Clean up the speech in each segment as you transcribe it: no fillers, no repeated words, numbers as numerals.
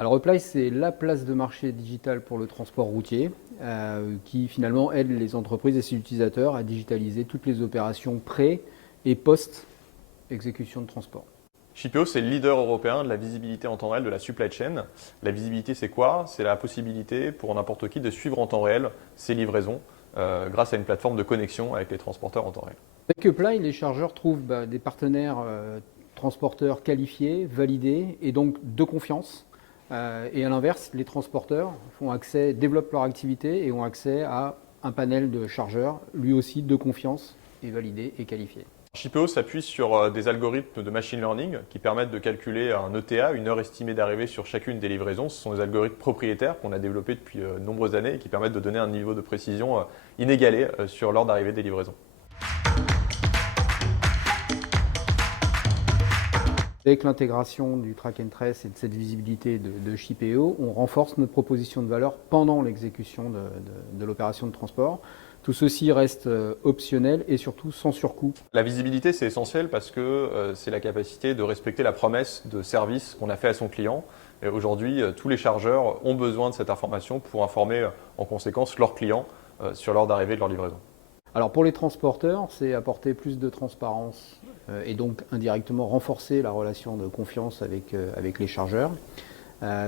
Alors Reply, c'est la place de marché digitale pour le transport routier qui finalement aide les entreprises et ses utilisateurs à digitaliser toutes les opérations pré- et post-exécution de transport. Shippeo, c'est le leader européen de la visibilité en temps réel de la supply chain. La visibilité, c'est quoi? C'est la possibilité pour n'importe qui de suivre en temps réel ses livraisons grâce à une plateforme de connexion avec les transporteurs en temps réel. Avec Reply, les chargeurs trouvent des partenaires transporteurs qualifiés, validés et donc de confiance. Et à l'inverse, les transporteurs développent leur activité et ont accès à un panel de chargeurs, lui aussi de confiance et validé et qualifié. Shippeo s'appuie sur des algorithmes de machine learning qui permettent de calculer un ETA, une heure estimée d'arrivée sur chacune des livraisons. Ce sont des algorithmes propriétaires qu'on a développés depuis de nombreuses années et qui permettent de donner un niveau de précision inégalé sur l'heure d'arrivée des livraisons. Avec l'intégration du track and trace et de cette visibilité de Shippeo, on renforce notre proposition de valeur pendant l'exécution de l'opération de transport. Tout ceci reste optionnel et surtout sans surcoût. La visibilité, c'est essentiel parce que c'est la capacité de respecter la promesse de service qu'on a fait à son client. Aujourd'hui, tous les chargeurs ont besoin de cette information pour informer en conséquence leurs clients sur l'heure d'arrivée de leur livraison. Alors pour les transporteurs, c'est apporter plus de transparence et donc indirectement renforcer la relation de confiance avec les chargeurs.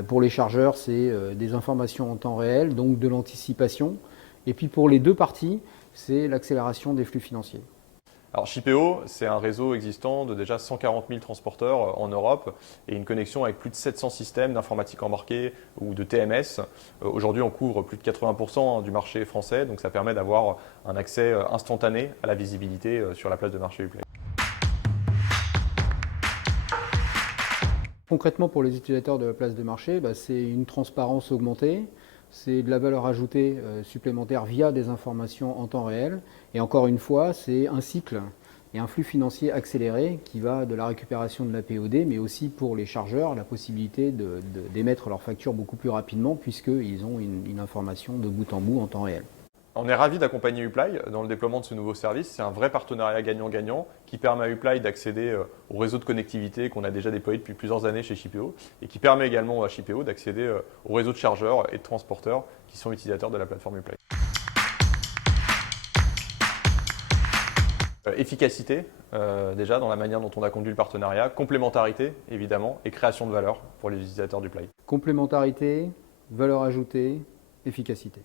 Pour les chargeurs, c'est des informations en temps réel, donc de l'anticipation. Et puis pour les deux parties, c'est l'accélération des flux financiers. Alors Shippeo, c'est un réseau existant de déjà 140 000 transporteurs en Europe et une connexion avec plus de 700 systèmes d'informatique embarquée ou de TMS. Aujourd'hui, on couvre plus de 80% du marché français, donc ça permet d'avoir un accès instantané à la visibilité sur la place de marché Uplay. Concrètement, pour les utilisateurs de la place de marché, c'est une transparence augmentée, c'est de la valeur ajoutée supplémentaire via des informations en temps réel. Et encore une fois, c'est un cycle et un flux financier accéléré qui va de la récupération de la POD, mais aussi pour les chargeurs, la possibilité d'émettre leurs factures beaucoup plus rapidement puisqu'ils ont une information de bout en bout en temps réel. On est ravi d'accompagner Uplay dans le déploiement de ce nouveau service. C'est un vrai partenariat gagnant-gagnant qui permet à Uplay d'accéder au réseau de connectivité qu'on a déjà déployé depuis plusieurs années chez Shippeo et qui permet également à Shippeo d'accéder au réseau de chargeurs et de transporteurs qui sont utilisateurs de la plateforme Uplay. Efficacité, déjà dans la manière dont on a conduit le partenariat, complémentarité évidemment et création de valeur pour les utilisateurs d'Uplay. Complémentarité, valeur ajoutée, efficacité.